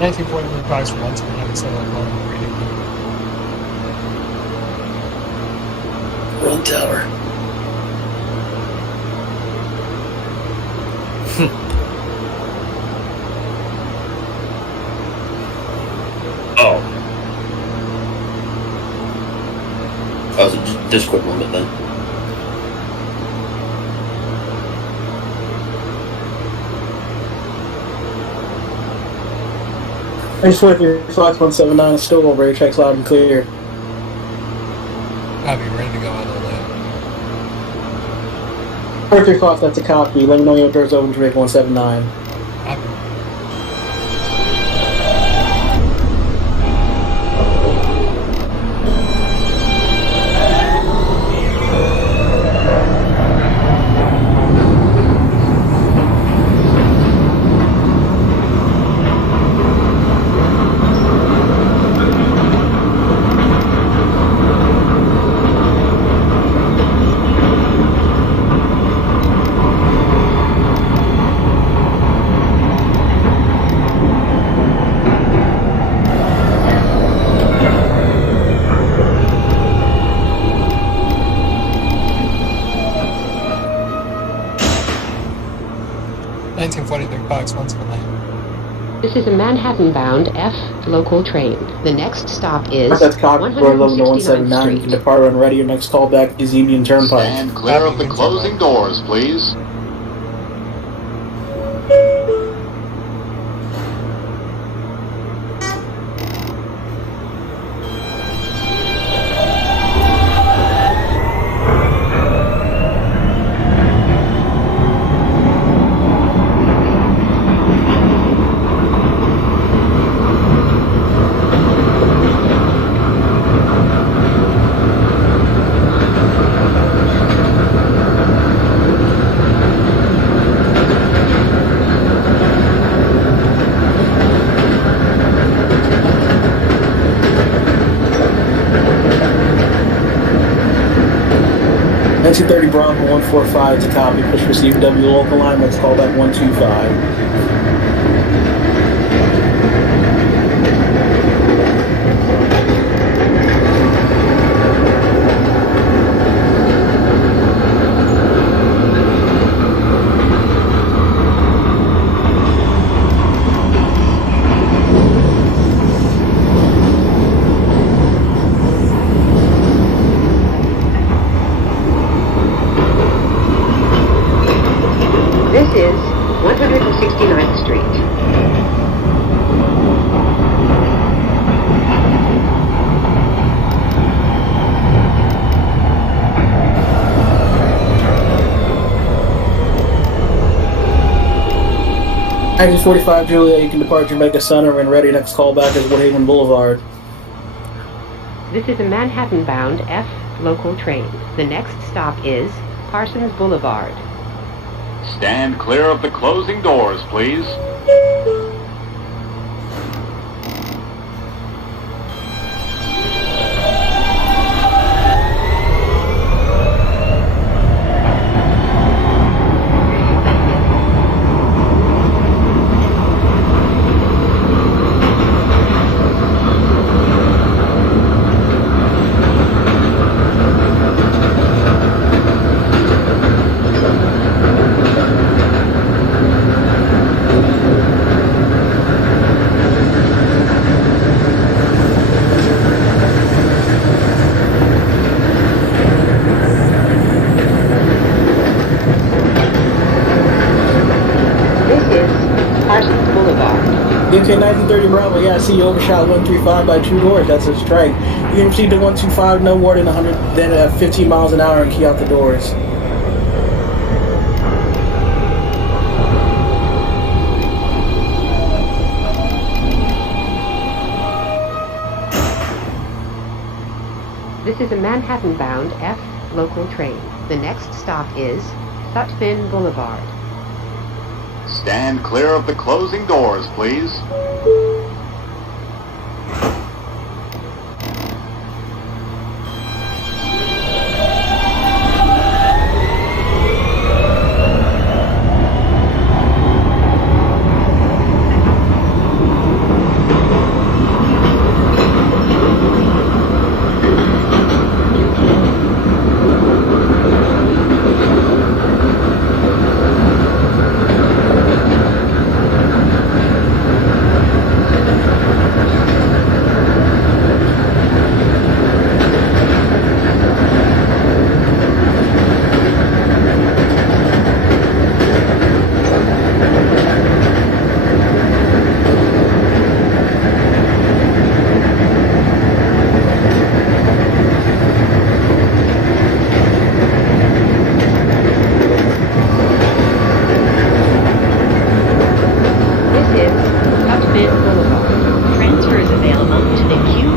1943 price for once again, so reading. World Tower. Oh. Oh, so just quick limit then. I just went through Fox 179 still over here, checks loud and clear. I'll be ready to go out all day. 43 Fox, that's a copy. Let me know your door's open to make 179. I'll be 1943 Fox once again. This is a Manhattan-bound F local train. The next stop is That's copy. Road 11 to 179. 169th You can Street. depart when ready. Your next call back is Union Turnpike. Stand clear of the closing doors, please. NC30 Bravo 145 to copy. Push receive W local line. Let's call back 125. This is 169th Street. Exit 45 Julia, you can depart Jamaica Center when ready. Next call back is Woodhaven Boulevard. This is a Manhattan-bound F local train. The next stop is Parsons Boulevard. Stand clear of the closing doors, please. UK 1930 Bravo, yeah, I see you overshot 135 by 2 doors. That's a strike. You can proceed to 125, no more than 100, then at 15 miles an hour and key out the doors. This is a Manhattan-bound F local train. The next stop is Sutphin Boulevard. Stand clear of the closing doors, please.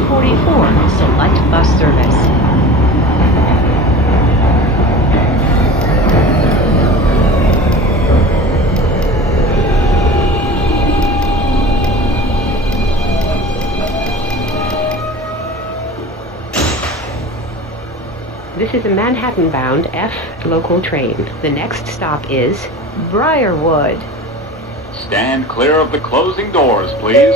244, select bus service. This is a Manhattan-bound F local train. The next stop is Briarwood. Stand clear of the closing doors, please.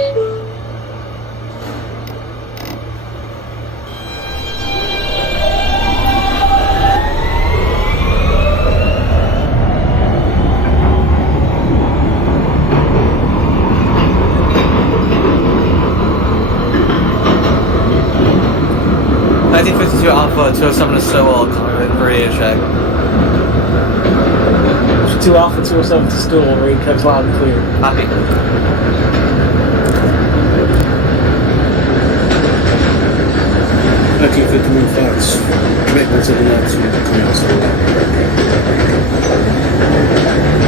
Alpha 207 is Stowell, radio check. 2 Alpha 207 to Stowell, radio check's loud and clear. Copy. Okay, 51 Fox. Make 179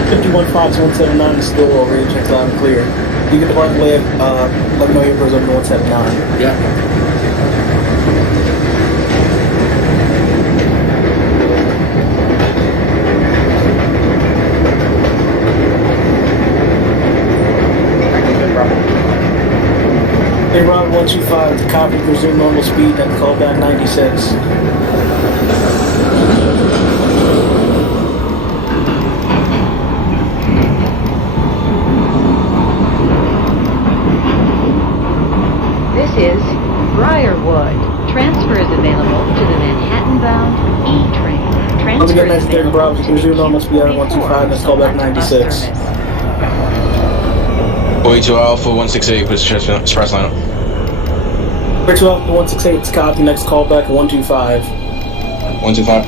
51 Fox 179 to Stowell, radio check's loud and clear. You get the right way, let me know your goes over to 179. Yeah. Hey, Rob 125 to copy, resume normal speed, then call back 96. This is Briarwood. Transfer is available to the Manhattan-bound E train. Once Transfer again, is 930 Bravo, available to resume the normal speed, 125, then call back 96. 42 Alpha 168, please express line up. 42 Alpha 168 to copy, next call back 125. 125.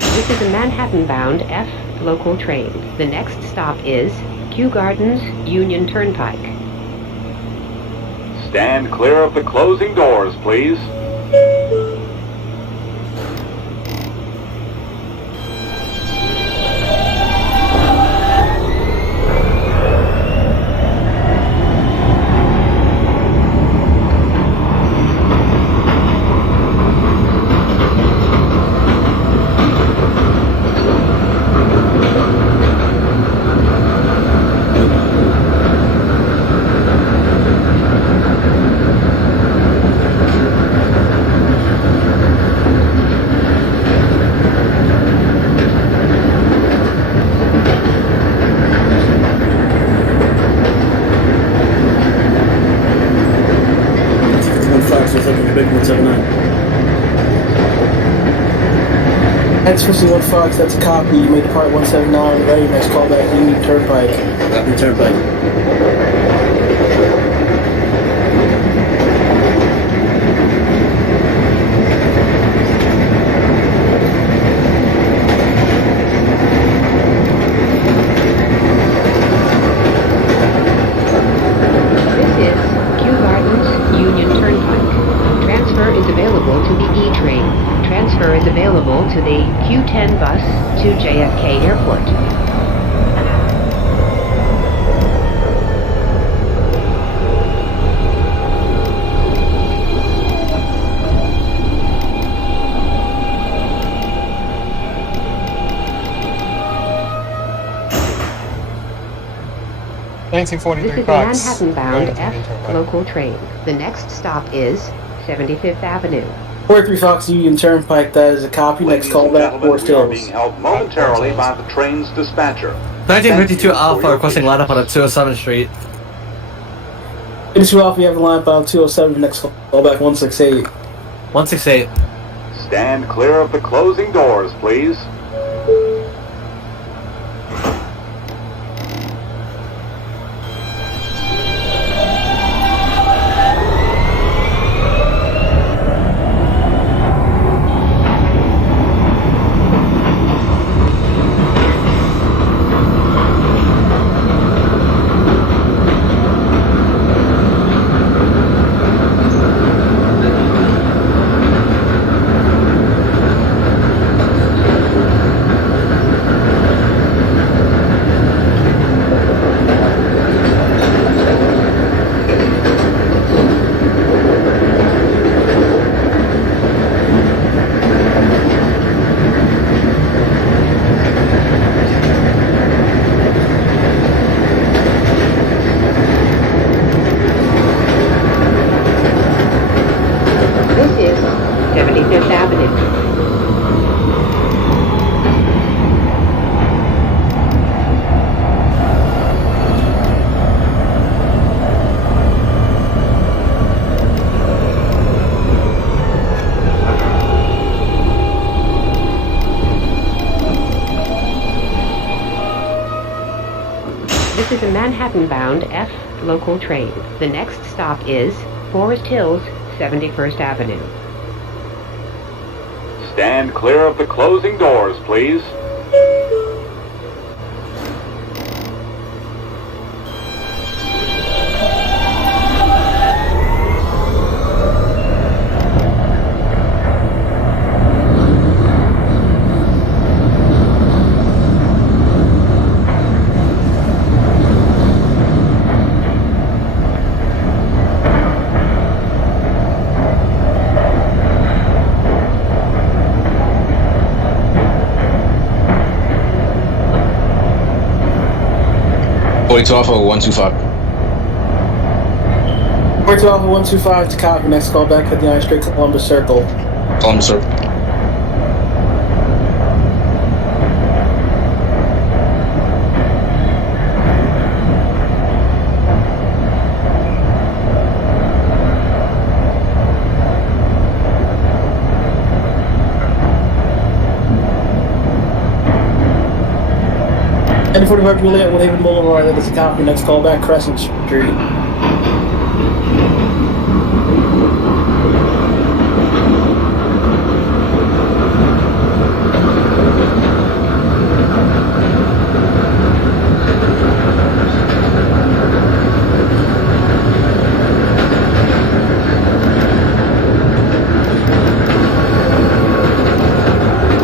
This is a Manhattan-bound F local train. The next stop is Kew Gardens Union Turnpike. Stand clear of the closing doors, please. That's 51 Fox, that's a copy. You made the part 179, ready, next call back Union Turnpike. Union Turnpike. This is Kew Gardens Union Turnpike. Transfer is available to the E train. Transfer is available to the Q10 bus to JFK Airport. This 1943 is a Fox. Manhattan-bound Going to Union F Turnpike. local train. The next stop is 75th Avenue. 43 Fox Union Turnpike, that is a copy, next call back Forest we are Hills. being held momentarily by the train's dispatcher. 1952 Alpha requesting lineup on a 207 Street. 52 Alpha, you have the line about 207, next call back 168. 168. Stand clear of the closing doors, please. Manhattan-bound F local train. The next stop is Forest Hills, 71st Avenue. Stand clear of the closing doors, please. Forty-two Alpha 125. 42 Alpha 125 to copy. Next call back at the Iron Straight Columbus Circle. Columbus Circle. And 45 Juliet, Woodhaven Boulevard, that is a copy. Next call back, Crescent Street.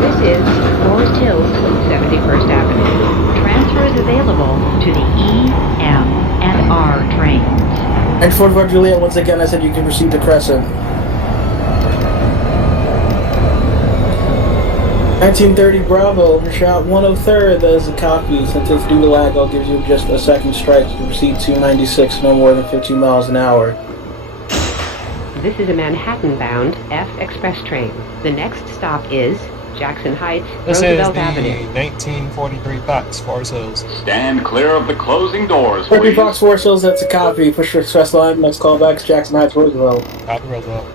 This is Forest Hills, 71st Avenue. Transfer is available to the E, M, and R trains. And 45 Juliet, once again, I said you can proceed to Crescent. 1930 Bravo, overshot 103rd, that is a copy. Since it's due to lag, I'll give you just a second strike. You can proceed 296, no more than 15 miles an hour. This is a Manhattan-bound F express train. The next stop is Jackson Heights, This is Roosevelt the Avenue. 1943 Fox, Forest Hills. Stand clear of the closing doors, 30 please. Fox Forest Hills, that's a copy. Push your express line. Next call back is Jackson Heights, Roosevelt. Copy, Roosevelt.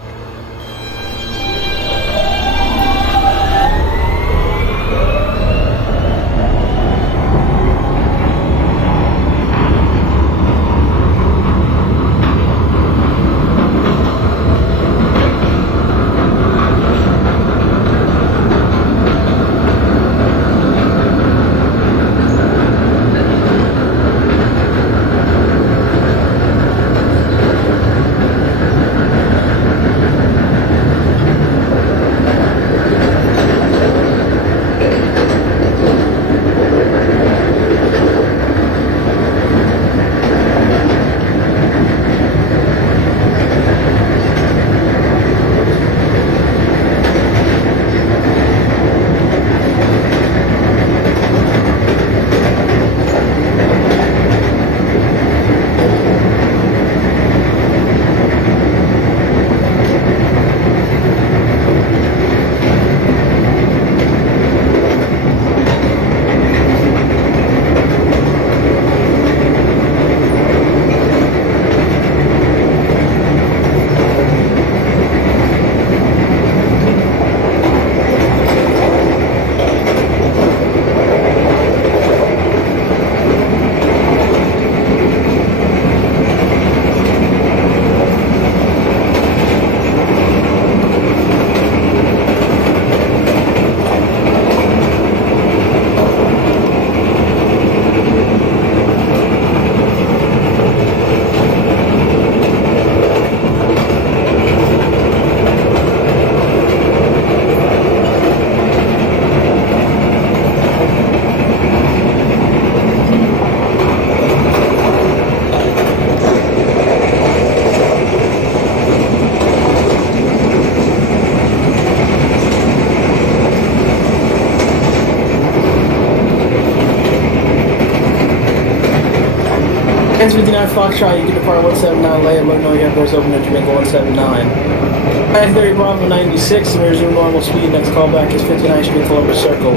Hands 59 Foxtrot, you can depart 179 lane. Let me know you have doors open at Jamaica 179. 930 Bravo 96, and resume normal speed. Next call back is 59th Street, Columbus Circle.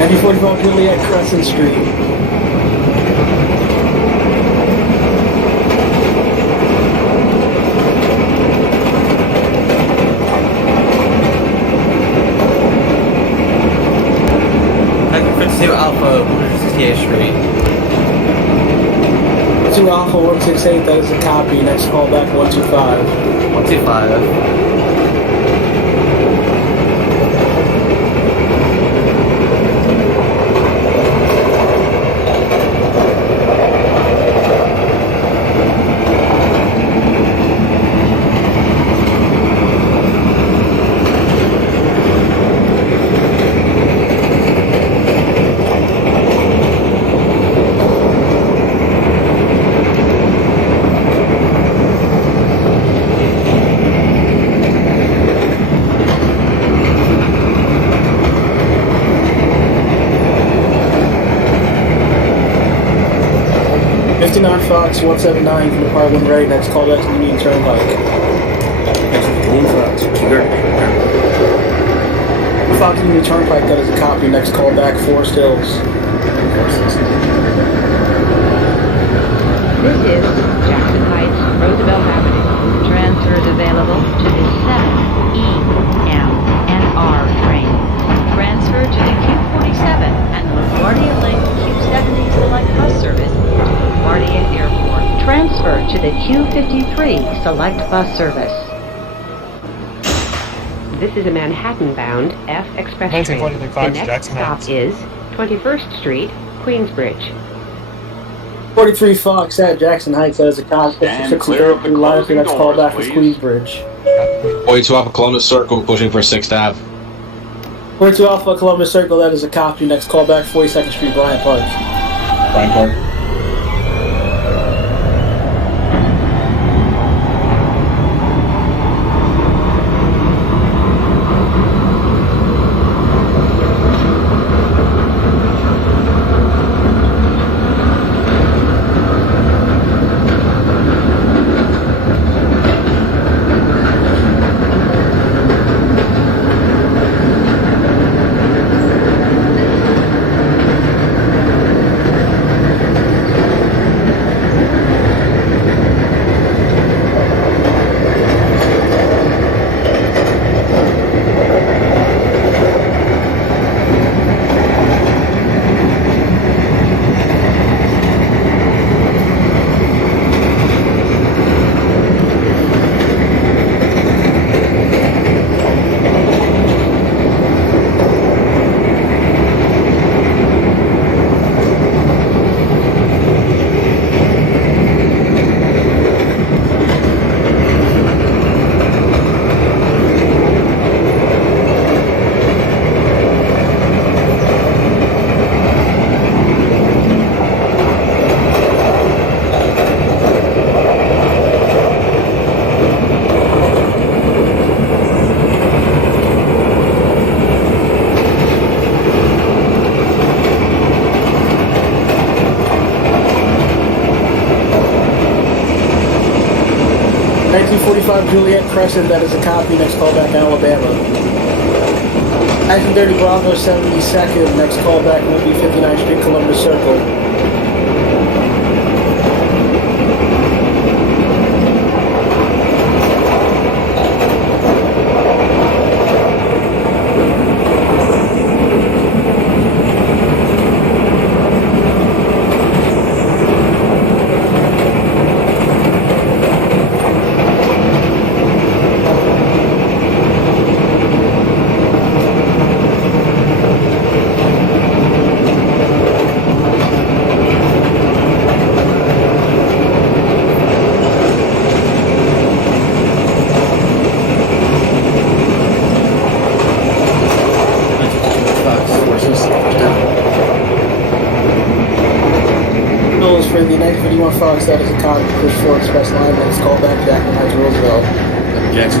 And 45 Juliet, Crescent Street. 52 Alpha, 168th Street. 2 Alpha 168, that is a copy. Next call back 125. 125. Fox 179 from the Part 1 right. Next call back to the Union Turnpike. Balloon Fox, 230. Fox Union Turnpike, that is a copy. Next call back, Forest Hills. This is Jackson Heights, Roosevelt Avenue. Transfer is available to the 7 E, M, and R train. Transfer to the Q47 and the LaGuardia Link Q70 Select Bus Service to LaGuardia Airport. Transfer to the Q53 Select Bus Service. This is a Manhattan-bound F Express train. 1945 The next Jackson stop Heights. is 21st Street, Queensbridge. 43 Fox at Jackson Heights, that is a copy. Stand clear of the line up your next closing call doors, back is please. Queensbridge. 42 Alpha Columbus Circle, pushing for 6th Ave. 42 Alpha Columbus Circle, that is a copy. Next call back 42nd Street, Bryant Park. Brighton Park. Juliet Crescent, that is a copy. Next call back, Alabama. Action 30 Bravo 72nd. Next call back will be 59th Street, Columbus Circle. Fox, that is a copy. Push 4 Express Line. Next call back, Jackson Heights, Roosevelt. Jackson.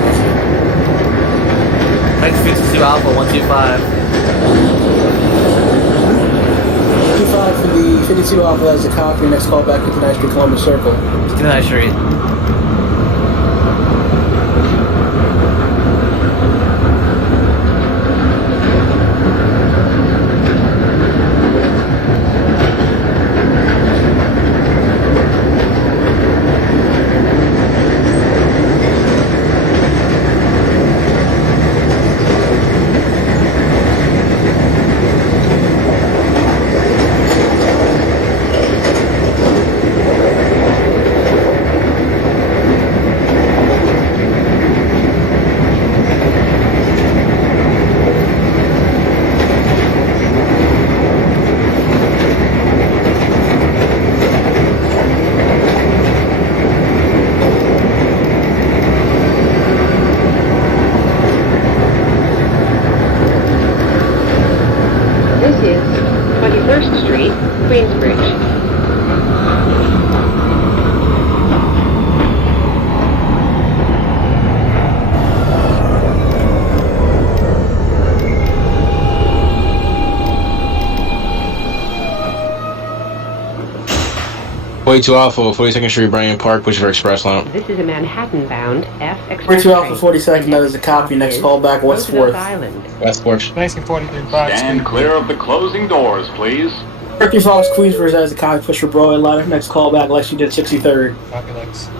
1952 Alpha, 125. 25 for the 52 Alpha, that is a copy. Next call back, 59th Street, Columbus Circle. 59th Street. This is 21st Street, Queensbridge. Two Alpha, 42nd Street, Brighton Park, push for express line. This is a Manhattan-bound F Express 42 Alpha train. 42nd, that is a copy. Next call back, West Roosevelt 4th. Island. West Porch. 1943 Fox. Stand clear of the closing doors, please. 30 Fox Queensbridge, that is a copy. Push for Broadway ladder. Next call back, Lexington 63rd. Copy Lex.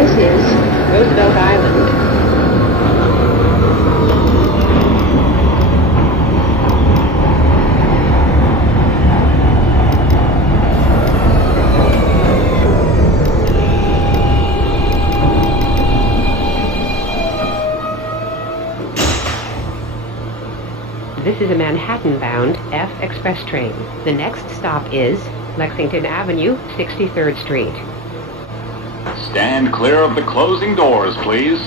This is Roosevelt Island. This is a Manhattan-bound F Express train. The next stop is Lexington Avenue, 63rd Street. Stand clear of the closing doors, please.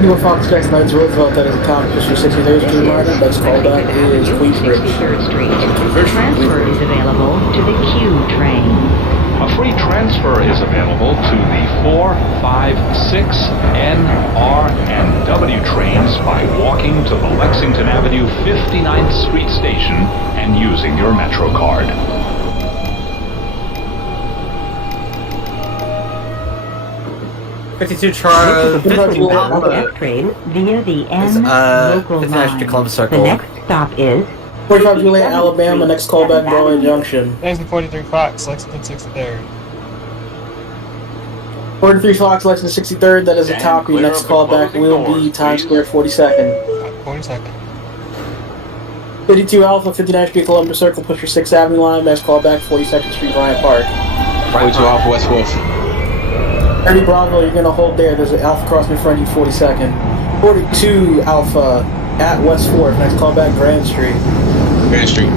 New Fox Jackson, that is Roosevelt, that is a copy. Push for 63rd This Street is ladder. Next call back Lexington is Avenue, Queensbridge. 63rd Street. Transfer is available to the Q train. A free transfer is available to the 4, 5, 6, N, R, and W trains by walking to the Lexington Avenue 59th Street station and using your Metro card. Charles. This is a 52 Alpha Alpha. F train Via the Is, N local 59th line. Street, Columbus The Circle. next stop is 45 Juliet, Alabama. Next call back, Broadway Junction. 1943 Fox. Lexington 63rd. 43 Fox, Lexington 63rd, that is a Stand copy. clear Next of the call back closing will be doors, Times please. Square 42nd. 42nd. 52 Alpha, 59th Street, Columbus Circle, push for 6th Avenue line. Next call back, 42nd Street, Bryant Park. 42 Alpha, West 4th. 30 Bravo, you're gonna hold there. There's an Alpha crossing in front of you, 42nd. 42 Alpha at West 4th. Next call back, Grand Street. Grand Street.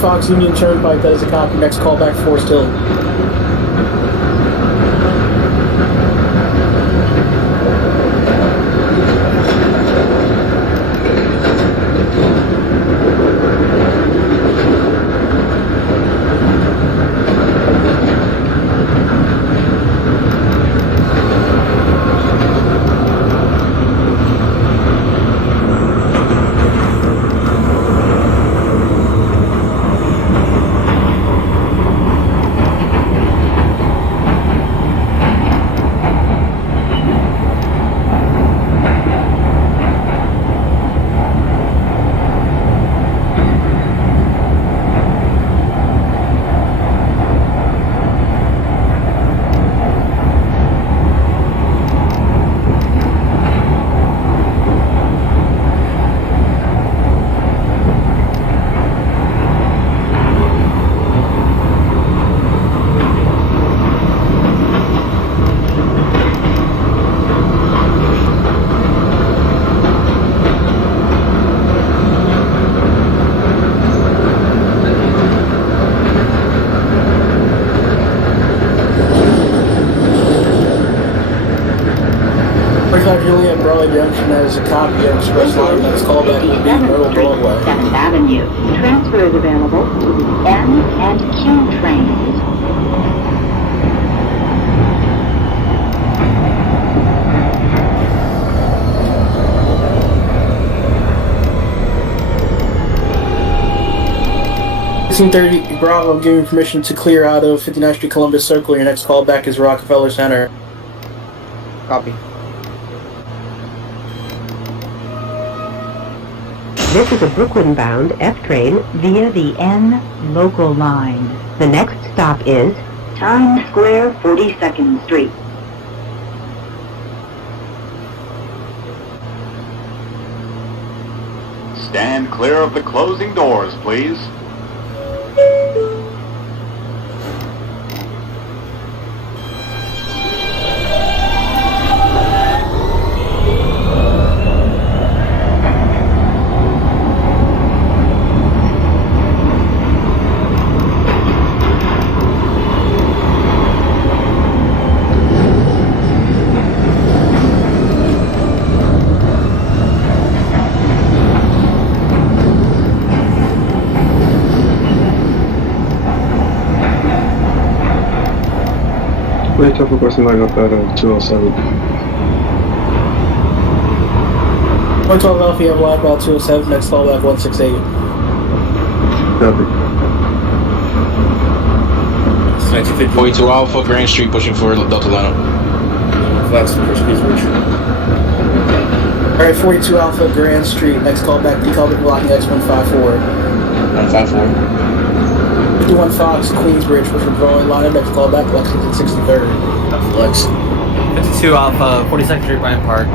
Fox Union Turnpike, that is a copy. Next call back, Forest Hill. 45 Juliet Broadway Junction, that is a copy of Express Line. Next callback will be Myrtle Broadway. 7th Avenue. Transfer is available to the N and Q trains. $16:30 Bravo, giving permission to clear out of 59th Street Columbus Circle. Your next callback is Rockefeller Center. Copy. This is a Brooklyn-bound F train via the N local line. The next stop is Times Square, 42nd Street. Stand clear of the closing doors, please. Pretty tough requesting line up at 207. 112 Alpha, you have line about 207, next callback 168. Copy. 1950. 42 Alpha, Grand Street, pushing for Delta Atlanta. Flags to push Queensbridge. Alright, 42 Alpha, Grand Street, next callback, decoupled blocking X154. 154. 51 Fox, Queensbridge, push for Broadway line, next callback, Lexington 63rd. Flex. 52 Alpha, 42nd Street, Bryant Park.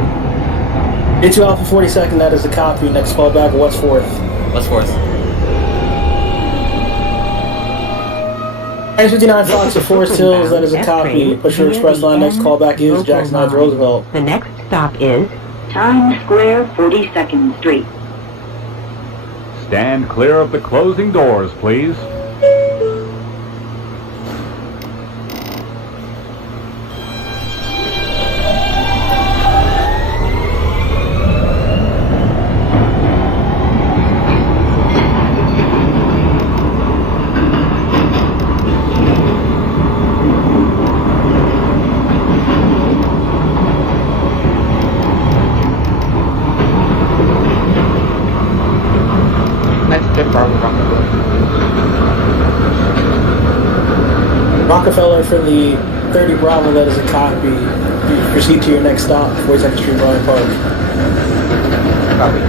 52 Alpha, 42nd, that is a copy, next callback, West 4th. West 4th. 59 Fox of Forest Hills, that is a copy, push for Express line, next callback is Jackson Heights Roosevelt. The next stop is Times Square, 42nd Street. Stand clear of the closing doors, please. Rockefeller for the 30 Bravo, that is a copy. You proceed to your next stop, 42nd Street, Bryant Park. Copy.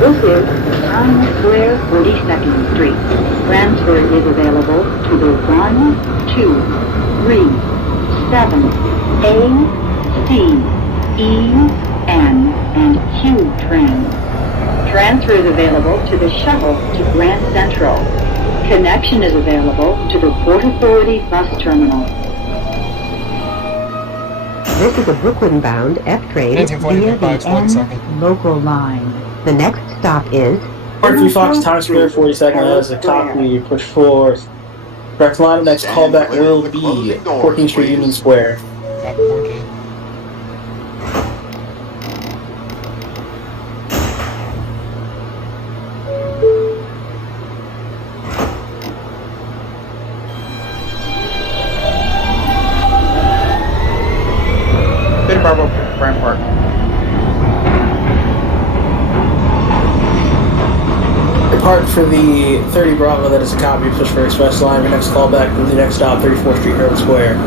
This is Times Square, 42nd Street. Transfer is available to the 1, 2, 3, 7, A, C, E, N, and Q trains. Transfer is available to the shuttle to Grand Central. Connection is available to the Port Authority bus terminal. This is a Brooklyn-bound F train via the N local line. The next stop is 43 Fox, Times Square, 42nd, that is a copy. Push for correct line, next callback will be 14th Street, Union Square. Copy 14. Bravo, Bryant Park. Depart for the 30 Bravo, that is a copy. Push for Express line. Your next callback will be the next stop, 34th Street, Herald Square.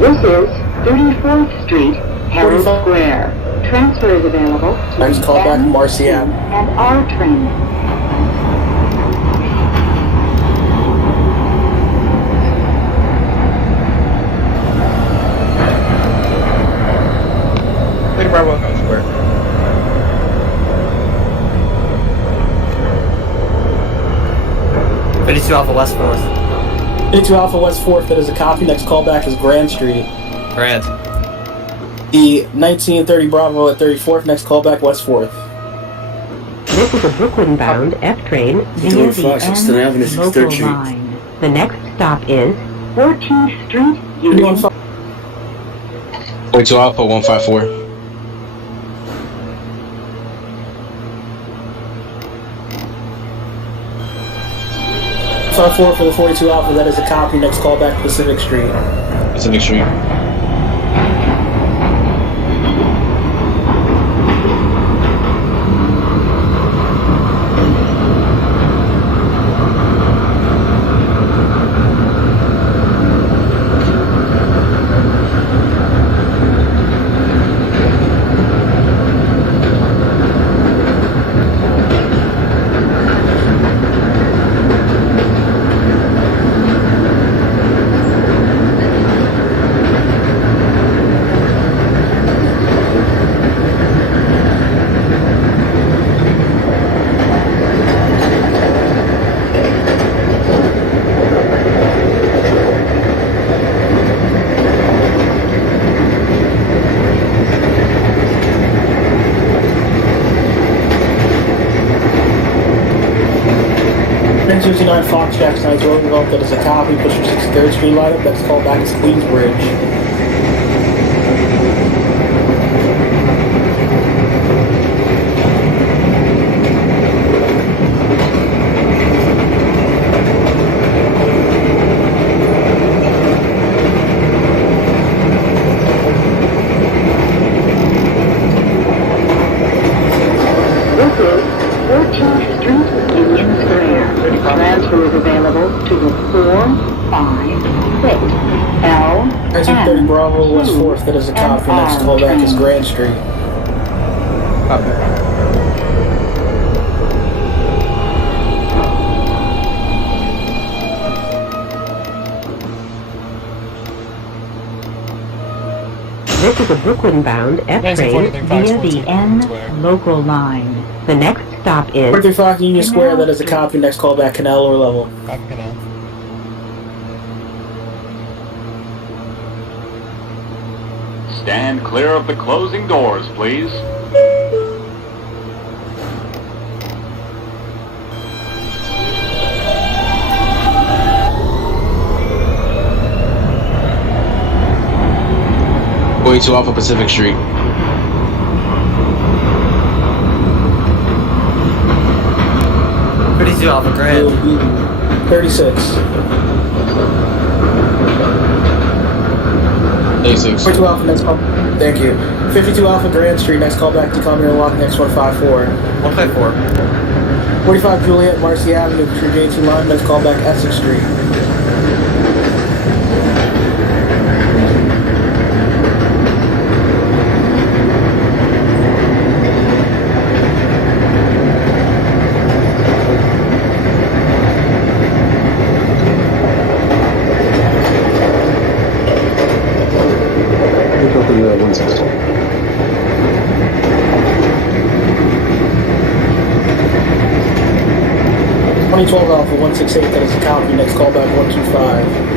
This is 34th Street, Herald Square. Transfer is available to Next the callback, N, Marcian. and R train. Bravo Square. $52 Alpha West 4th. 52 Alpha West 4th, that is a copy. Next callback is Grand Street. Grand. The 1930 Bravo at 34th, next callback West 4th. This is a Brooklyn-bound F train via Doing the Fox, Eastern Avenue, N 63rd local Street. line. The next stop is 14th Street, Union 42 Alpha 154. 54 for the 42 Alpha, that is a copy. Next callback Pacific Street. Pacific Street. Train 69 Fox Jackson Heights Roosevelt, that is a copy. Push your 63rd Street lineup. Next callback is Queensbridge. This is 14th Street, Union Square. Transfer is available to the 456 L 1930 Bravo West 4th, that is a copy. Next callback is Grand Street. Copy. This is a Brooklyn-bound F train via the N local line. The next stop is 45 Union Square, that is a copy. Next callback Canal Lower Level. Copy Canal. Stand clear of the closing doors, please. To Alpha Pacific Street. $52 Alpha Grand. 36. 86. 42 Alpha, next call. Thank you. 52 Alpha Grand Street, next callback to Coney Walk, next 154. 154. 45 Juliet, Marcy Avenue, True J2 line, next callback Essex Street. Look up in the 160. 2012 Alpha 168, that is a copy. Next callback 125.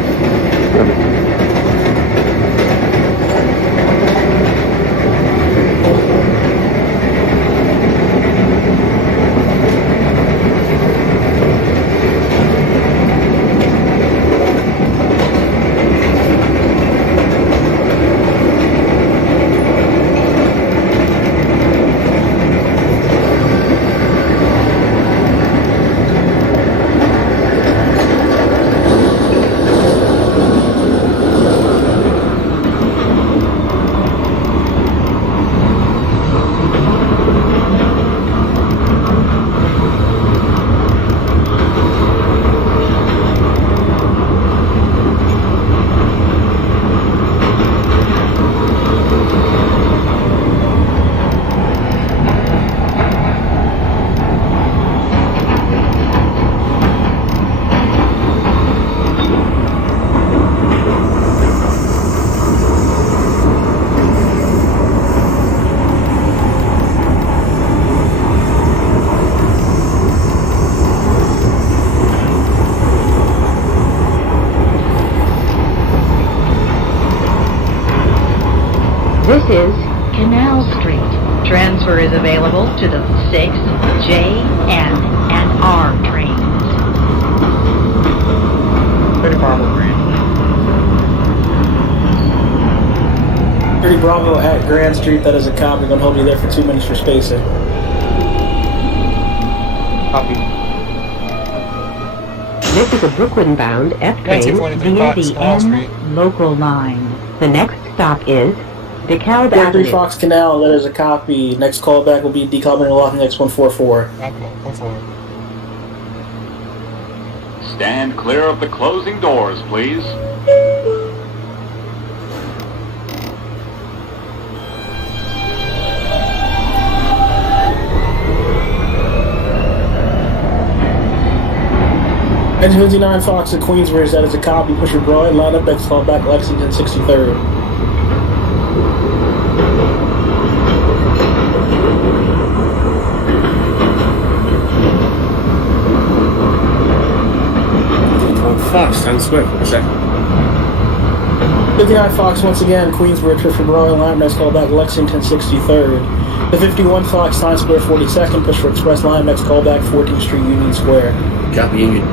This is Canal Street. Transfer is available to the 6, J, N, and R trains. 30 Bravo Green. 30 Bravo at Grand Street, that is a cop. We're going to hold you there for 2 minutes for spacing. Copy. This is a Brooklyn-bound F train 1943 via Fox, the Canal N Street. local line. The next stop is DeKalb 43 Avenue. Fox Canal, that is a copy. Next callback will be decalbing and locking X144. Stand clear of the closing doors, please. Engine 59 Fox at Queensbridge, that is a copy. Push your Broadway, line up, next callback Lexington 63rd. Fox, Times Square for a second. 59 Fox once again, Queensbridge, push for Broadway, line up, next callback Lexington 63rd. The 51 Fox, Times Square 42nd, push for Express line, next callback 14th Street, Union Square. Copy Union.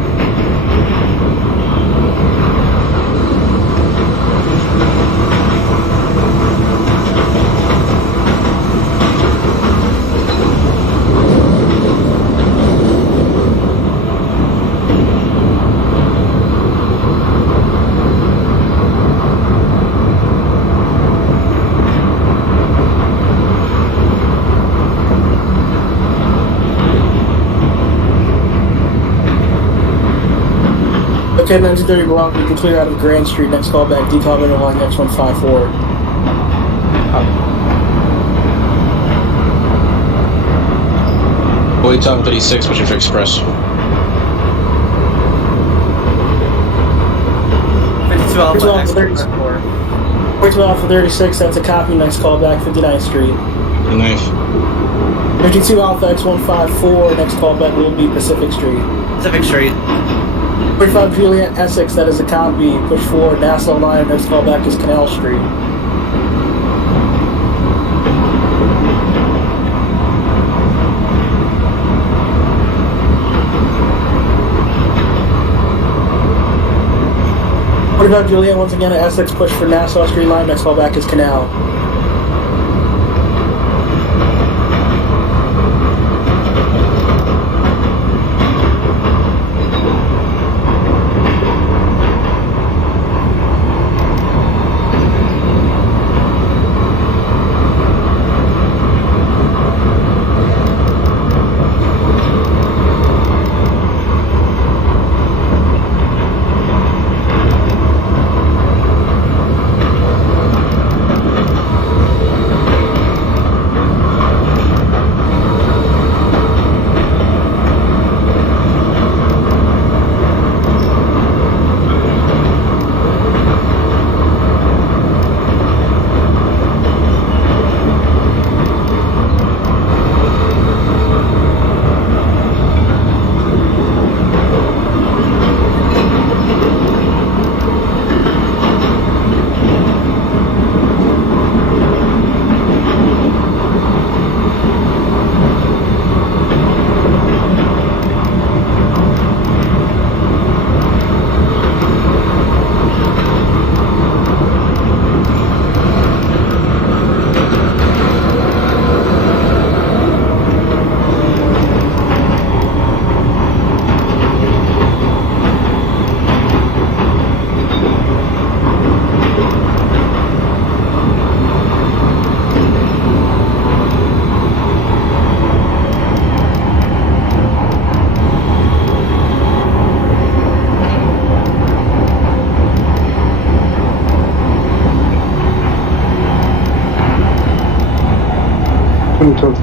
Okay, 1930 Broadway, you can clear out of Grand Street, next callback decalbing and locking X154. Boy, Tom 36, pushing for Express. 52 Alpha, 42 Alpha, 36. 42 Alpha 36, that's a copy, next callback 59th Street. 9th. 52 Alpha X154, next callback will be Pacific Street. Pacific Street. 45 Juliet Essex, that is a copy. Push forward, Nassau line, next callback is Canal Street. Juliet once again at Essex, push for Nassau Street line, next callback is Canal.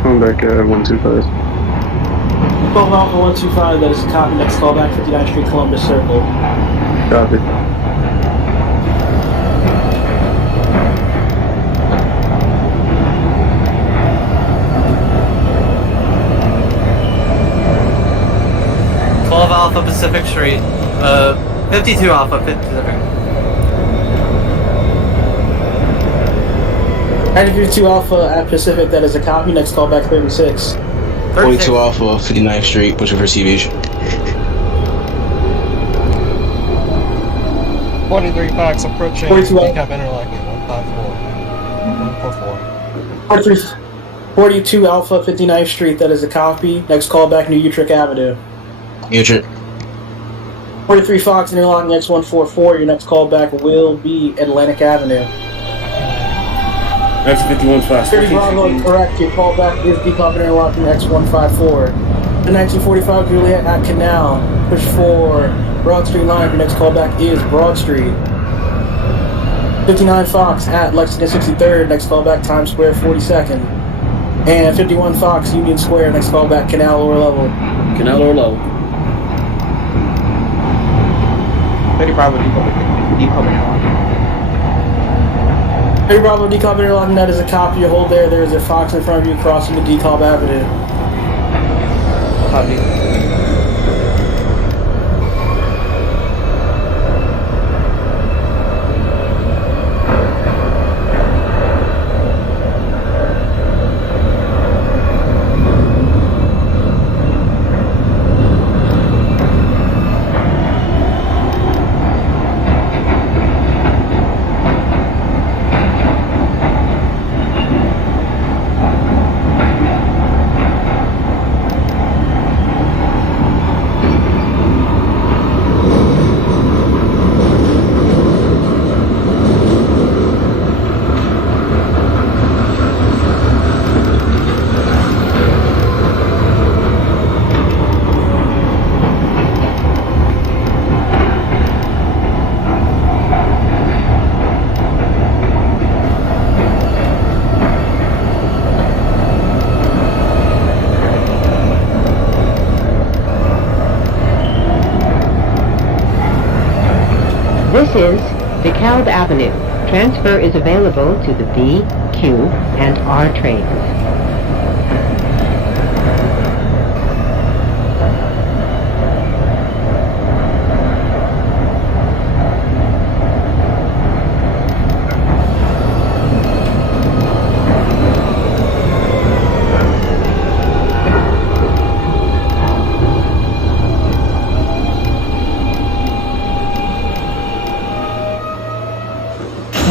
Come back at 125. 12 Alpha 125, that is a copy, next callback 59th Street, Columbus Circle. Copy. Alpha Pacific Street. 52 Alpha Pacific. 932 Alpha at Pacific, that is a copy. Next call back 36. 42 Alpha, 59th Street, pushing for CVH. 43 Fox approaching 42 decap interlocking 154. 42 Alpha, 59th Street, that is a copy. Next call back New Utrecht Avenue. Utrecht. 43 Fox interlocking X144. Your next call back will be Atlantic Avenue. That's 51 Fox. 30 Bravo, correct. Your call back is decop interlocking X154. The 1945 Juliet at Canal. Push for Broad Street line. Your next call back is Broad Street. 59 Fox at Lexington 63rd. Next call back Times Square 42nd. And 51 Fox Union Square. Next call back Canal lower level. Canal or low. 30 Bravo, decop interlocking. 30 Bravo, decop interlocking, that is a copy. You hold there. There is a Fox in front of you crossing the decop avenue. Copy. This is DeKalb Avenue. Transfer is available to the B, Q, and R trains.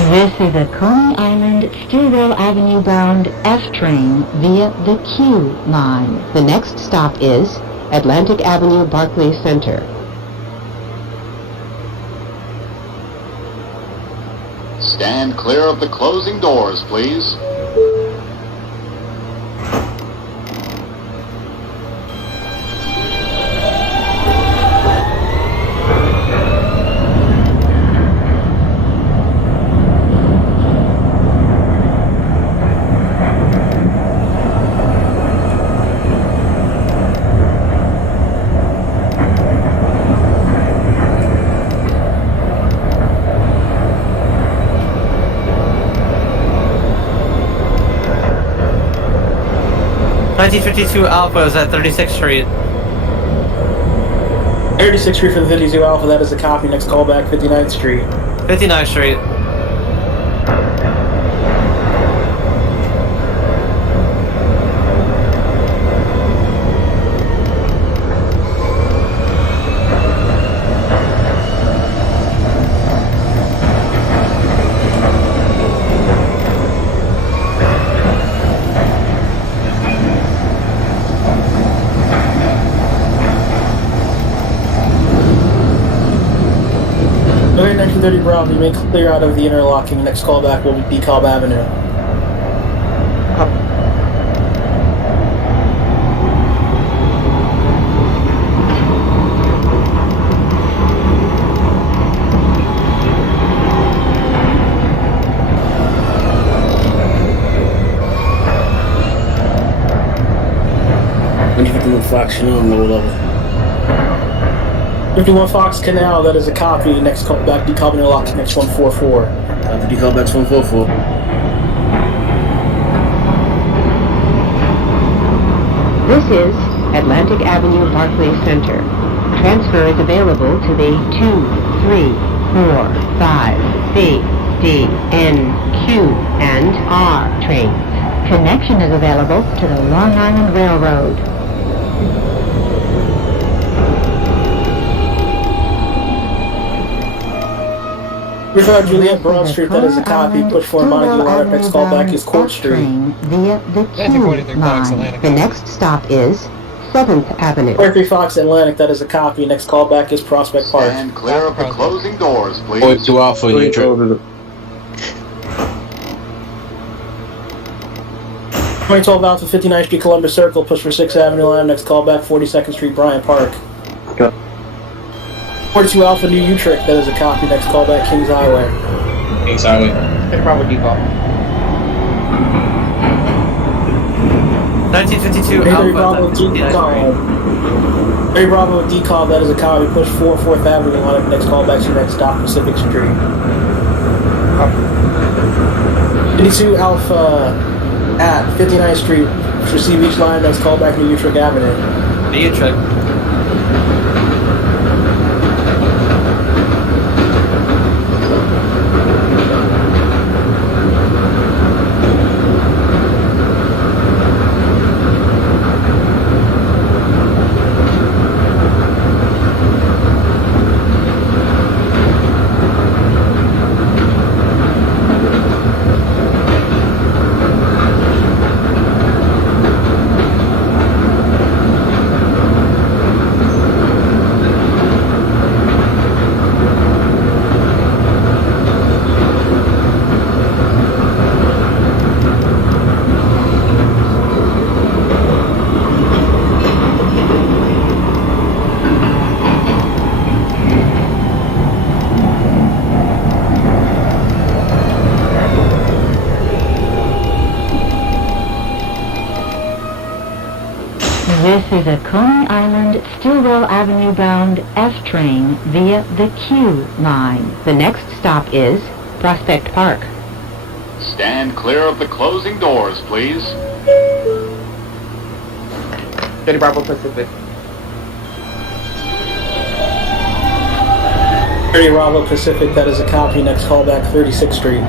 This is a Coney Island, Stillwell Avenue bound F train via the Q line. The next stop is Atlantic Avenue, Barclays Center. Stand clear of the closing doors, please. $1952 Alpha is at 36th Street. 36th Street for the 52 Alpha, that is a copy. Next call back 59th Street. 59th Street. Okay, 1930 Brown, you may clear out of the interlocking. Next call back will be DeKalb Avenue. Fraction on lower level. 51 Fox Canal, that is a copy. Next call back, DeKalb interlocking, next 144. DeKalb back 144. This is Atlantic Avenue, Barclays Center. Transfer is available to the 2, 3, 4, 5, B, D, N, Q, and R trains. Connection is available to the Long Island Railroad. Richard Juliet Broad Street, that is a copy. Push 4 Montague Line, next callback is Court Street. Via the Q line. The next stop is 7th Avenue. 43 Fox Atlantic, that is a copy. Next callback is Prospect Park. Stand clear of the closing doors, please. 42 Alpha, you trip. 2012 Alpha 59th Street Columbus Circle, push for 6th Avenue line, next callback 42nd Street Bryant Park. Okay. 42 Alpha New Utrecht, that is a copy, next callback Kings Highway. Kings Highway. Any problem with default? 1952 Hey, Alpha. Bravo decall, that is a copy, push 4 4th Avenue line, next callback to next stop Pacific Street. 52 Alpha at 59th Street, receive each line, next callback New Utrecht Avenue. New Utrecht. This is a Coney Island, Stillwell Avenue bound F train via the Q line. The next stop is Prospect Park. Stand clear of the closing doors, please. Any Bravo Pacific? 30 Bravo Pacific, that is a copy, next callback 36th Street.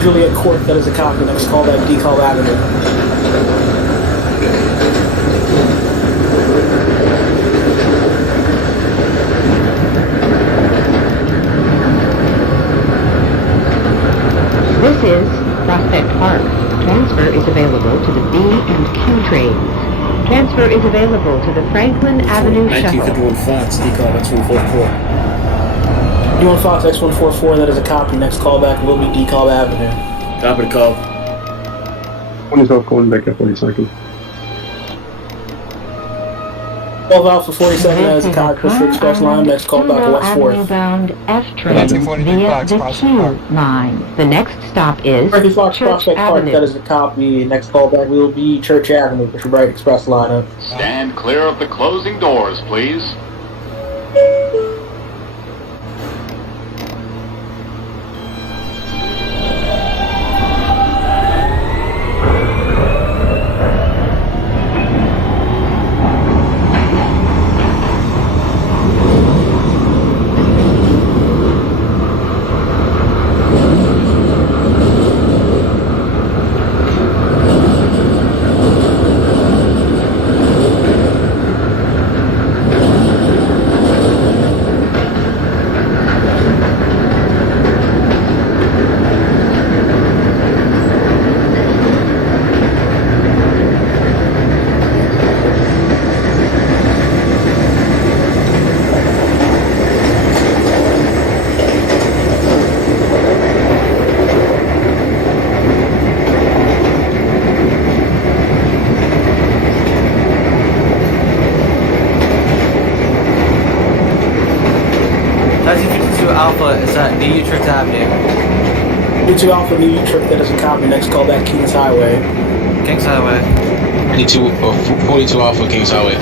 Juliet Court, that is a copy, next callback Decall Avenue. This is Prospect Park. Transfer is available to the B and Q trains. Transfer is available to the Franklin Avenue Shuttle. 1951 Fox, decall X144. D1 Fox X144, that is a copy, next callback will be Decall Avenue. Copy the call. 2012 going back at 42nd. 12 Alpha 47, that is a copy, push for Express line, next callback West Avenue 4th. bound F train via the Q line. The next stop is 30 Fox Church Prospect Park, Avenue. that is a copy, next callback will be Church Avenue, push for Bright Express lineup. Stand clear of the closing doors, please. Alpha is at New Utrecht Avenue. 22 Alpha New Utrecht, that is a copy. Next callback, Kings Highway. Kings Highway. 42 Alpha Kings Highway.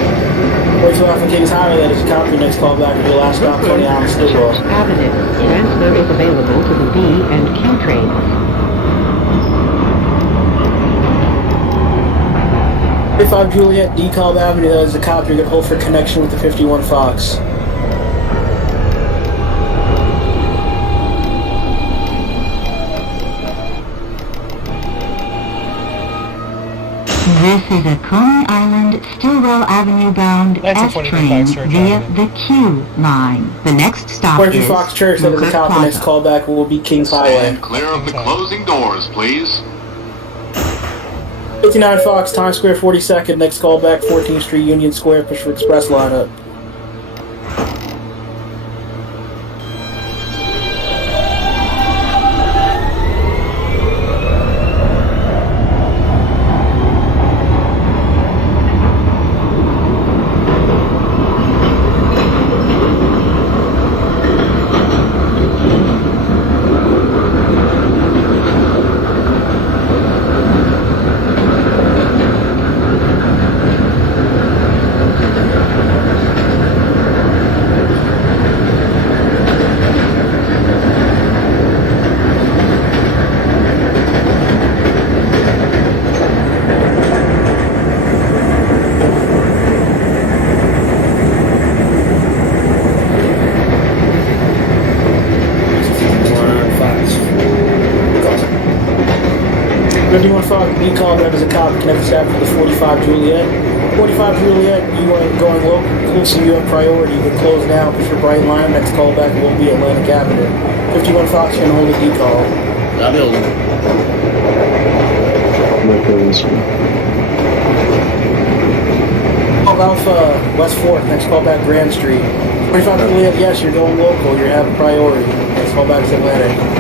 42 Alpha Kings Highway, that is a copy. Next callback, your last stop, Coney Island, Stillwell. Avenue. Transfer is available to the B and Q trains. 35 Juliet, Dekalb Avenue, that is a copy. You're going to hold for connection with the 51 Fox. This is a Coney Island, Stillwell Avenue bound F train via the Q line. The next stop 42 is Fox Church, that is a copy. Next callback will be Kings Highway. Stand clear of the closing doors, please. 59 Fox, Times Square, 42nd. Next callback, 14th Street, Union Square, Fisher Express lineup. Dekalb, that is a copy. Connect staff to the 45 Juliet. 45 Juliet, you are going local, so you have priority. You can close now, push your Brighton line. Next callback will be Atlantic Avenue. 51 Fox can hold a Dekalb. I'll be holding. Alpha, West 4th, next callback Grand Street. 45 Juliet, yes, you're going local. You have priority. Next callback is Atlantic.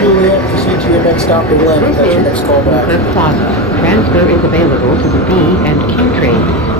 Juliet, proceed to your next stop in Atlantic. That's your next callback. Plaza. Transfer is available to the B and Q trains.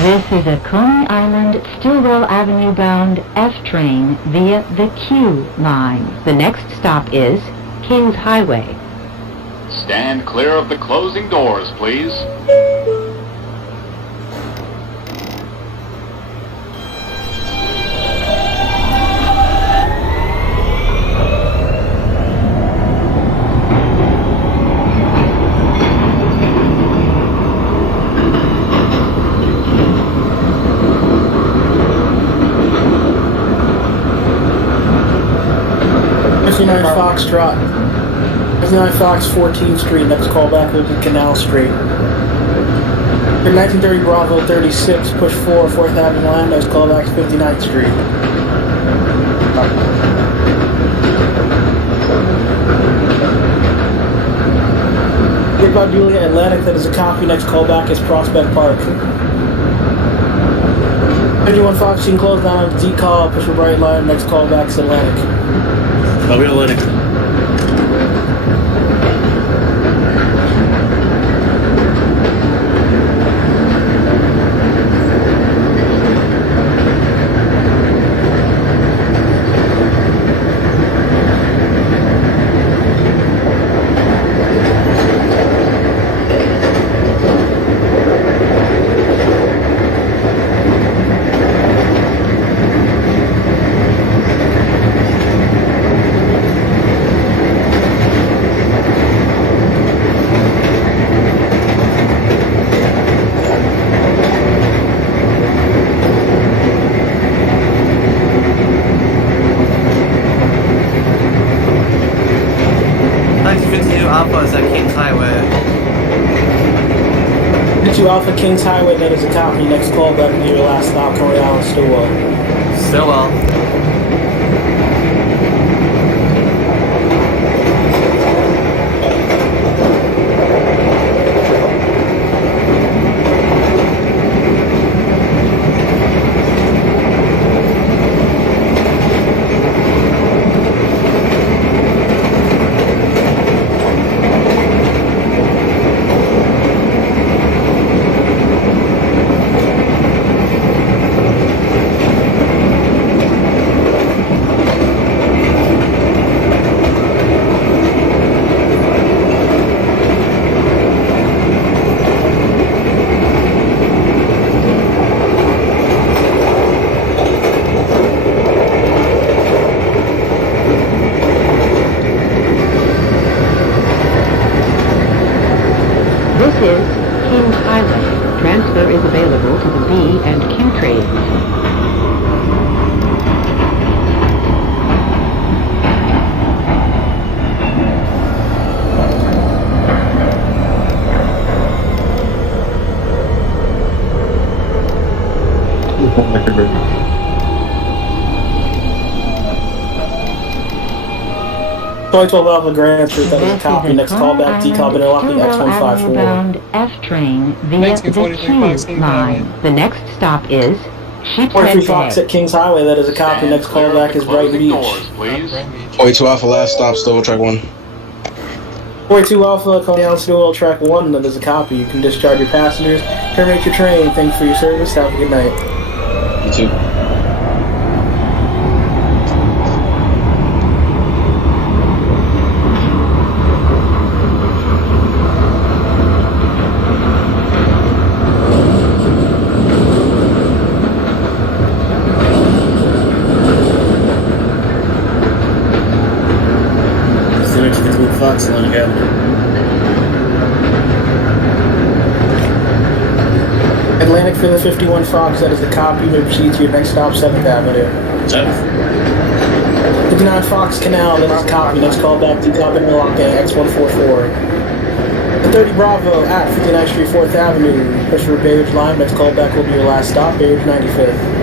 This is a Coney Island, Stillwell Avenue bound F train via the Q line. The next stop is Kings Highway. Stand clear of the closing doors, please. Foxtrot. 59 Fox, 14th Street. Next callback will be Canal Street. 1930 Broadway 36, push 4, 4th Avenue line. Next callback is 59th Street. Goodbye Julia Atlantic, that is a copy. Next callback is Prospect Park. 51 Fox, you can close down Z call, push your right line. Next callback is Atlantic. I'll be Atlantic. Alpha is at Kings Highway. 52 Alpha Kings Highway, that is a copy. Next callback near your last stop, Coney Island, Stillwell. Stillwell. Transfer is available to the B and Q trains. Twenty 12 Alpha Grand Street, that is a copy. Next callback, decob interlocking X154. Bound F train via the Q line. The next stop is 43 Sheepshead Fox Bay. at Kings Highway, that is a copy. Next callback is Brighton Beach. Doors, please. 42 Alpha, last stop, still track 1. 42 Alpha, Coney Island Stillwell, track 1, that is a copy. You can discharge your passengers, terminate your train. Thanks for your service. Have a good night. You too. Fox, Atlantic Avenue. Atlantic for the 51 Fox, that is the copy. You may proceed to your next stop, 7th Avenue. 7th. 59 Fox Canal, that is a copy. Next callback, decob interlocking X144. And 30 Bravo at 59th Street, 4th Avenue. Push for Bay Ridge Line. Next callback will be your last stop, Bay Ridge 95th.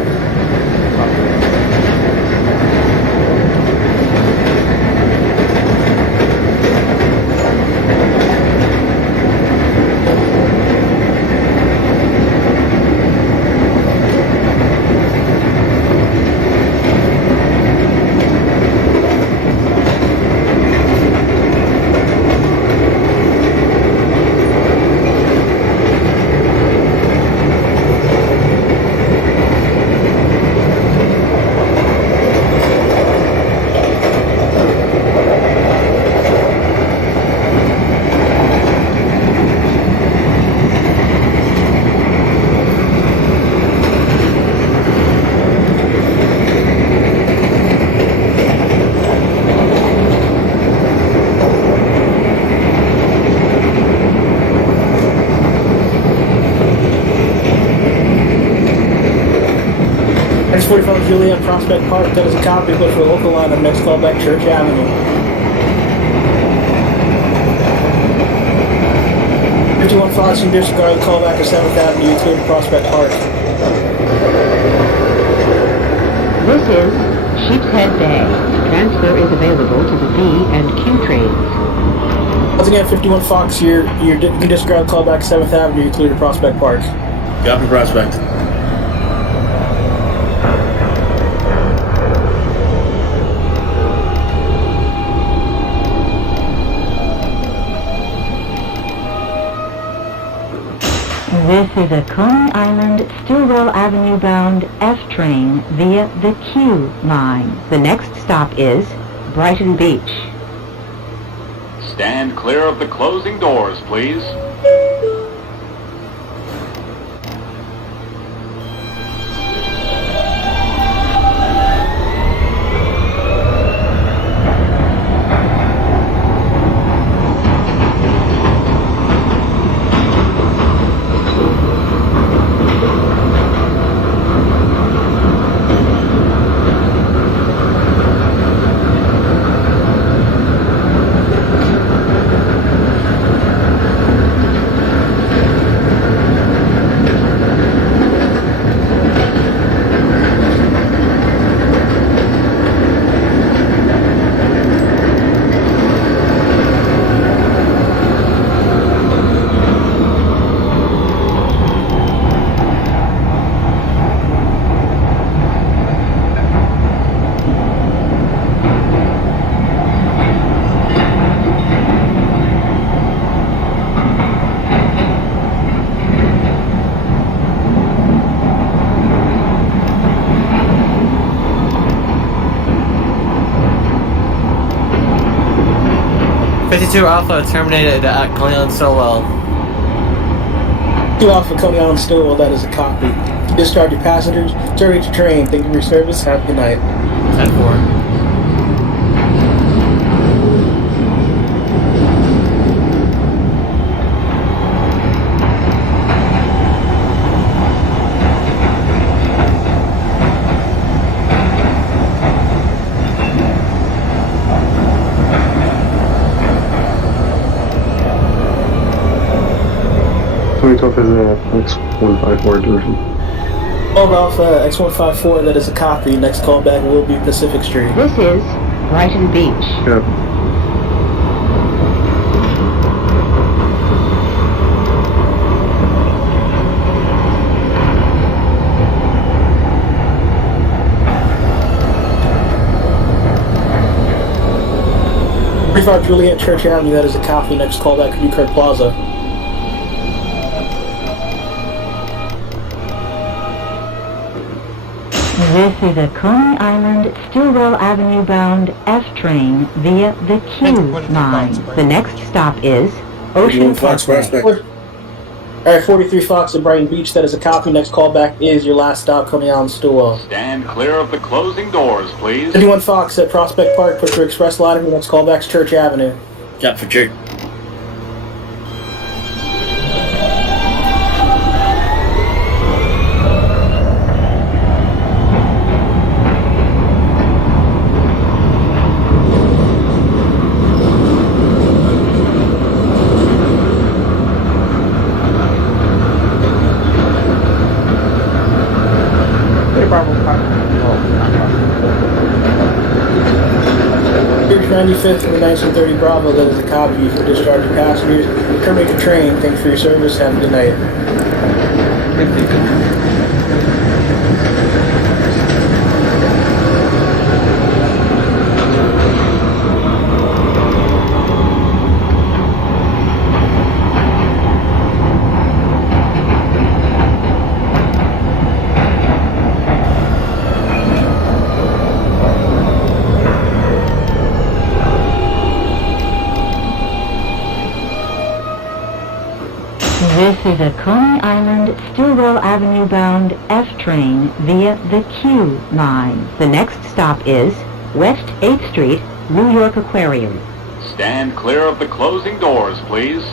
X45 Juliet Prospect Park, that is a copy. Push for local line of next callback Church Avenue. 51 Fox and disregard the callback of 7th Avenue, including Prospect Park. This is Sheepshead Bay. Transfer is available to the B and Q trains. Once again, 51 Fox, you can disregard the callback 7th Avenue, including Prospect Park. Copy, Prospect. This is a Coney Island Stillwell Avenue bound F train via the Q line. The next stop is Brighton Beach. Stand clear of the closing doors, please. Alpha terminated at Coney Island Stillwell. 2 Alpha Coney Island Stillwell, that is a copy. Discharge your passengers, terminate your train. Thank you for your service. Have a good night. 10-4. Alpha is X154 diversion. 12 Alpha, X154, that is a copy. Next callback will be Pacific Street. This is Brighton Beach. Yeah. Juliet Church Avenue, that is a copy. Next callback, Newkirk Plaza. This is a Coney Island, Stillwell Avenue bound F train via the Q line. The next stop is Ocean Fox Parkway. Prospect. Alright, 43 Fox at Brighton Beach, that is a copy. Next callback is your last stop, Coney Island, Stillwell. Stand clear of the closing doors, please. 51 Fox at Prospect Park, push your express line. Next callback's Church Avenue. Got for jerk. Church 95th and the 1930 Bravo, that is a copy for discharging passengers. Terminate the train. Thanks for your service. Have a good night. This is a Coney Island, Stillwell Avenue bound F train via the Q line. The next stop is West 8th Street, New York Aquarium. Stand clear of the closing doors, please.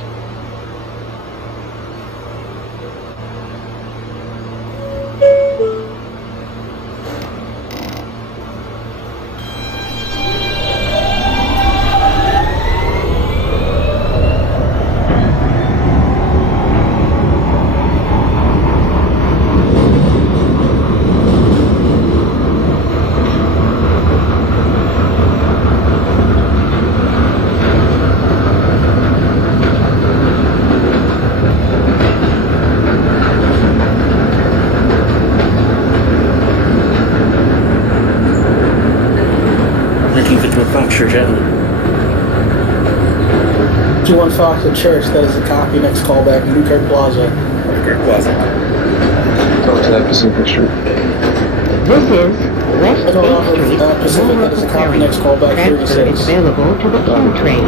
Church Avenue. 21 Fox at Church, that is a copy. Next callback, Newkirk Plaza. Newkirk Plaza. Talk to that Pacific Street. This is West 8th Street, Pacific, New that York is a copy. Aquarium. Next callback, Transfer 36. is available to the Q train.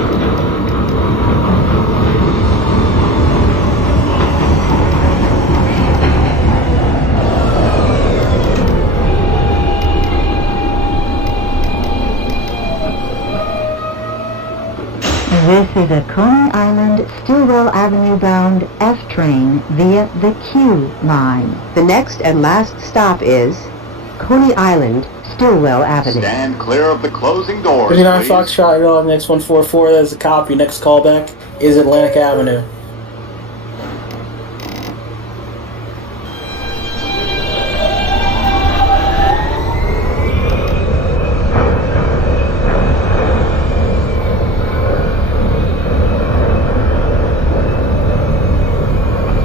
This is a Coney Island, Stillwell Avenue bound F train via the Q line. The next and last stop is Coney Island, Stillwell Avenue. Stand clear of the closing doors, 59 please. Fox Shot, on next 144, that is a copy. Next callback is Atlantic Avenue.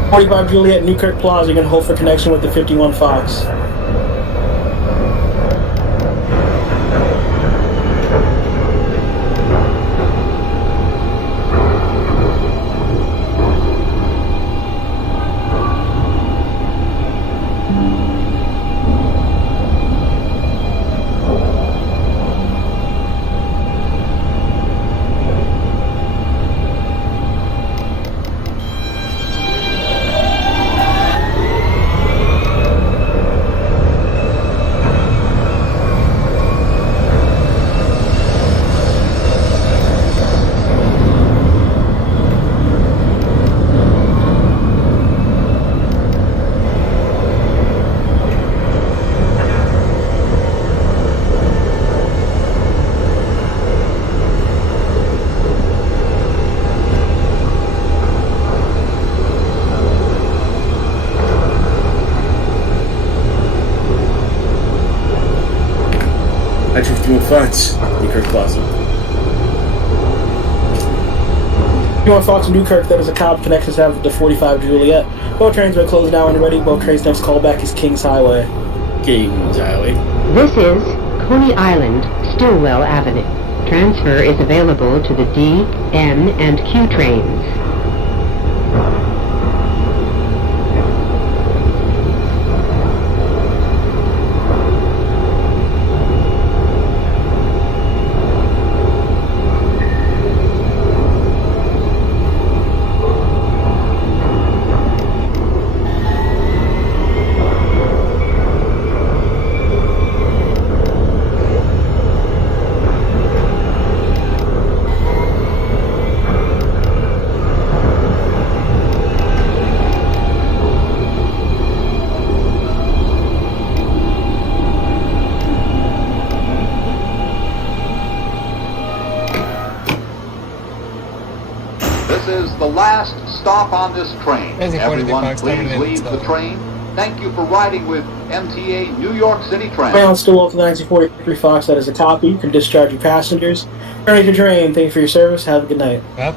.45 Juliet, Newkirk Plaza, you're going to hold for connection with the 51 Fox. 951 Fox, Newkirk Plaza. 51 Fox and Newkirk, that is a cop connections have with the 45 Juliet. Both trains are closed now when ready. Both trains next callback is Kings Highway. Kings Highway. This is Coney Island, Stillwell Avenue. Transfer is available to the D, N, and Q trains. This is the last stop on this train. Everyone, please leave the train. Thank you for riding with MTA New York City Train. Train on Stillwell for the 1943 Fox, that is a copy. You can discharge your passengers. Turning to train, thank you for your service. Have a good night. Yep.